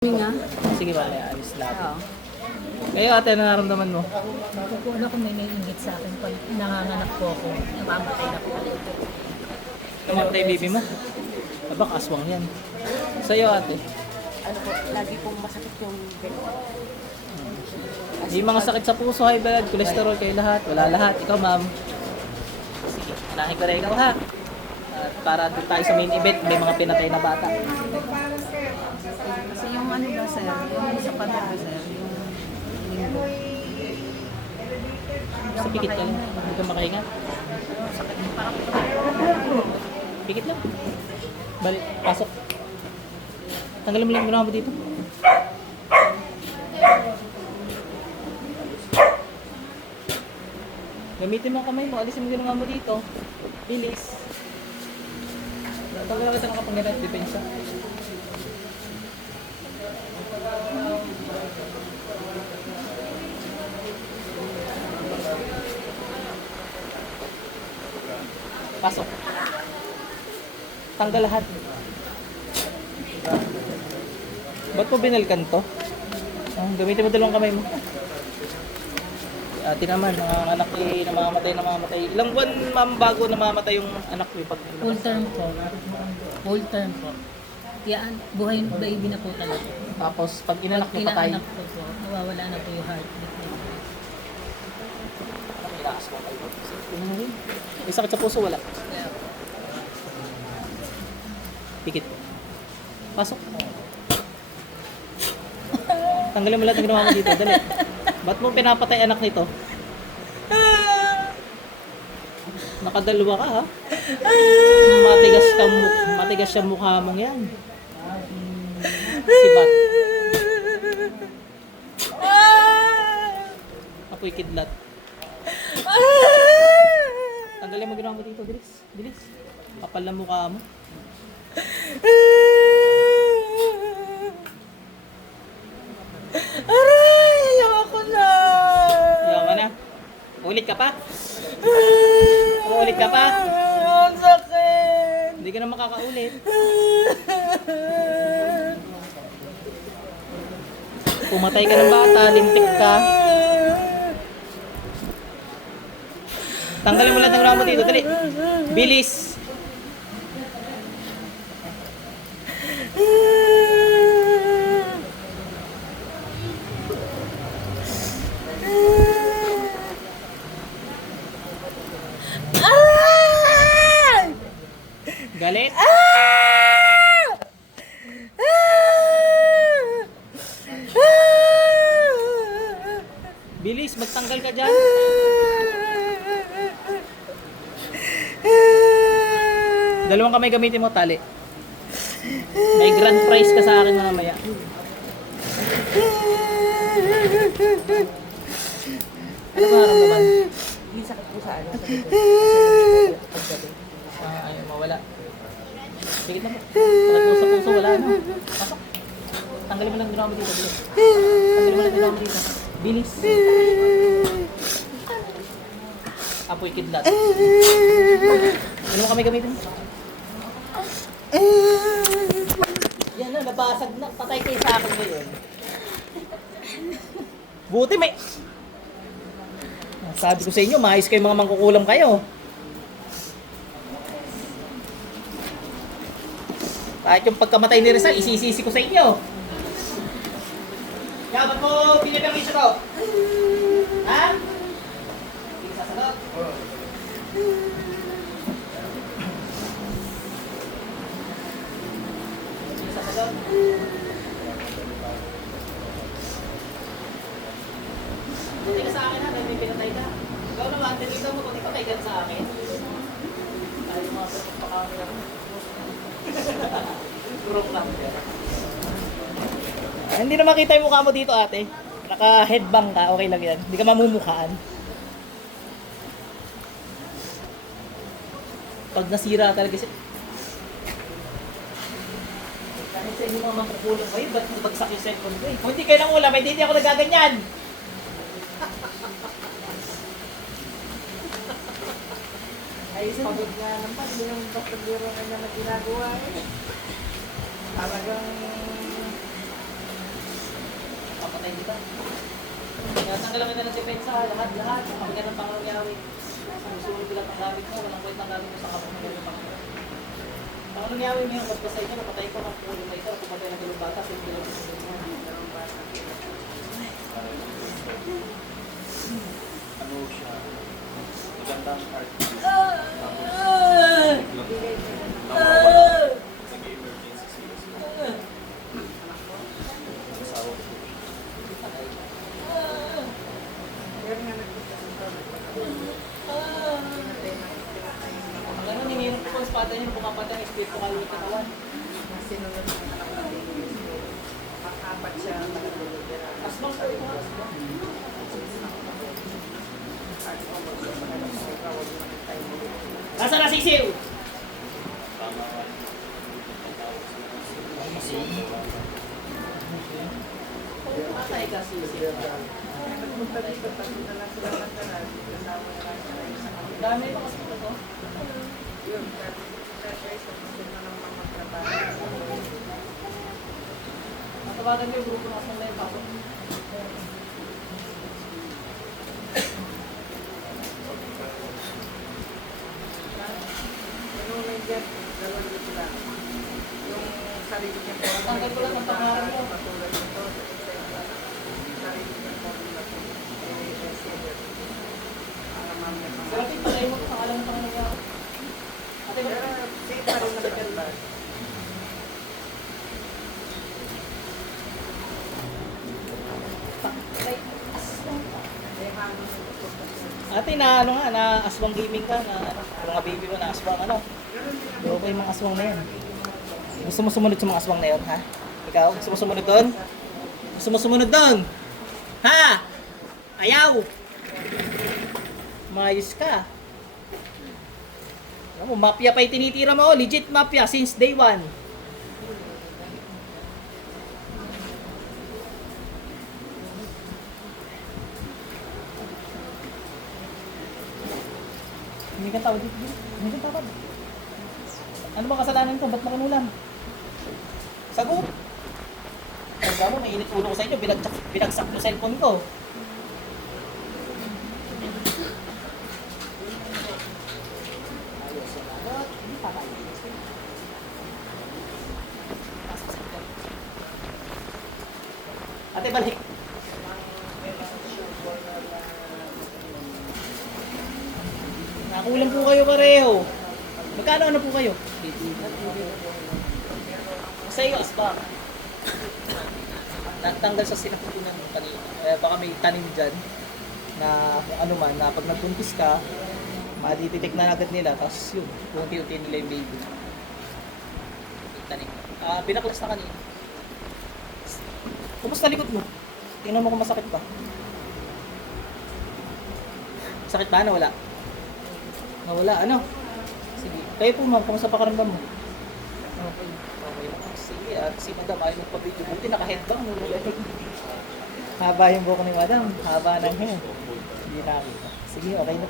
Nga. Sige ba, ayos lahat. Oo. Kayo ate, ano nararamdaman mo? Ano kung may naiingit sa akin pag nanganganak po ako, namamatay na po ulit. Namatay baby mo? Aba, aswang yan. Sa'yo ate? Ano po, lagi pong masakit yung belly. May mga sakit sa puso, high blood, cholesterol, kayo lahat. Wala lahat. Ikaw ma'am. Sige, unahin ko rin ikaw ha. At para doon tayo sa main event, may mga pinatay na bata. Kasi yung ano ba sir, yung sa pamilya ba sir, yung linggo. Sa pikit ka lang. Hindi ka makahinga. Sakit yung parang Pikit lang. Balik, pasok. Tanggalin mo lang yung ginawa mo dito. Gamitin mo ang kamay mo, alisin mo yung ginawa mo dito. Bilis. Tanggalin kita ng kapangganat, depensa. Pasok. Tanggal lahat. Ba't mo binalkan to? Gamitin mo dalawang kamay mo. Ate naman, mga anak eh, namamatay. Ilang buwan ma'am bago namamatay yung anak mo? Pag Full term po. Full term po. Kaya buhay baby na po talaga. Tapos pag inanak mo patay. Inaanak ko po, nawawala na po yung heartbeat niya. Ilakas mo kayo. May sakit sa puso, wala. Kaya, Pikit. Pasok. Tanggalin mo lahat ng ginawa mo dito. Dali. Ba't mo pinapatay anak nito? Nakadalawa ka ha? Matigas siya mukha mong yan. Sibat. Apoy kidlat. Tanggalin mo ginawa mo dito. Bilis. Kapal na mukha mo. Aray! Ayoko na! Ayaw ka na. Ulit ka pa? Ulit ka pa? Ang sakit! Hindi ka na makakaulit. Pumatay ka ng bata, lintik ka. Tanggalin mo lahat ng ramo dito, dali. Bilis. Galit? Bilis, magtanggal ka dyan. Dalawang kamay gamitin mo, tali. May grand prize ka sa akin mamaya. Ano ba naman? Yung sakit po sa ano, sa likod. Paggabi. Ayaw mawala. Sige na po. Sakit mo sa puso, wala na. Pasok. Tanggalin mo lang ginawa mo dito, bilis. Tanggalin mo lang ginawa mo dito. Bilis. Apoy kidlat. Ano mo kami gamitin? Yan na, nabasag na. Patay kayo sa akin ngayon. Buti may... Sabi ko sa inyo, maayos kayo mga mangkukulam kayo. Kahit yung pagkamatay ni Rizal, isisisi ko sa inyo. Kaya ba't mo pinipermisyo to? Ha? Hindi sasagot. Hindi sasagot. Buti ka sa akin ha, dahil may pinatay ka. Ikaw naman, tinito mo, buti patay ka sa akin. Dahil yung mga sagot pa kami ako. Turok lang. Hindi na makita yung mukha mo dito ate. Naka-headbang ka, okay lang yan. Hindi ka mamumukhaan. Pag nasira talaga siya. Kahit sa inyo mga makukulang kayo, ba't bagsak yung cellphone ko eh? Kung hindi kayo nang ulam, hindi ako nagaganyan. Ay, pagod nga naman. Yung basta-biro kanya na ginagawa eh. Talagang patay dito. Kaya tanggalan ka na ng depensa, lahat. Kapag yan ang pangyayari. Susunod ko lang ang gamit mo, walang kwenta ang gamit mo sa kapag ng Panginoon. Pangyayari mo yung magbasay ka, napatay ko, mapulo na ito, pumatay na dalawang bata, sa hindi lang sa Ano siya? Magandang art. Nag-emergency sila. Asawa ko. Ano, ninirap ko ang espada niyo, pumapatay ang espiritu kayo ng katawan. Sinunod ng anak natin. Makapat siya nakatulog. Asbang sa ito, asbang. Nasa na sisiw? Tama ka. Ang tawag sila. Patay ka sisiw. Nagpunta dito, pagod na lang sila ng karal. Kasama na lang sila sa kanila. Dami pa kasi ito. Yun, kasi sa gusto na ng mga trabaho. Natawagan niyo yung grupo ng asbang na yung pasok. Ano na dyan, dalawang dito lang. Yung sarili niya po. Tanggal ko lang ang pangalan mo. Patulad nito, sarili niya po. Senior. Ang mami niya. Grabe, patay mo kung alam mo pang nangyari. Ate, Pero safe pa rin naman yan ba? Ate, na ano nga, na aswang gaming ka, na ano, mga baby mo na aswang ano. Okay yung mga aswang na yan. Gusto mo sumunod sa mga aswang na yun, ha? Ikaw, gusto mo sumunod doon? Gusto mo sumunod doon? Ha? Ayaw! Mayos ka. Alam mo, mafia pa yung tinitira mo, legit mafia since day one. Hindi ka tawad dito. Hindi ka tawad. Ano ba kasalanan ko? Ba't makinulam? Sagot. Pagka mo, mainit ulo ko sa inyo. Binagsak ko cellphone ko. Ayos. Sagot. Hindi pa tayo. Ate, balik. Nakulang po kayo pareho. Magkano ano po kayo? Sa iyo, asbang. Natanggal sa sinapupunan mo kanina. Kaya baka may tanim dyan na kung ano man, na pag nagpuntis ka, madidetect na agad nila, tapos yun, unti-unti nila yung baby. May tanim. Binaklas na kanina. Kumusta likod mo? Tingnan mo kung masakit ba. Sakit ba? Nawala? Nawala, ano? Sige. Kayo po ma'am, kumusta pakiramdam mo? Okay. Okay lang. Sige, at si madam ayaw magpabidyo. Buti naka-headbang. Haba yung buhok ni madam. Haba ng hair. Hindi nakita. Sige, okay na to.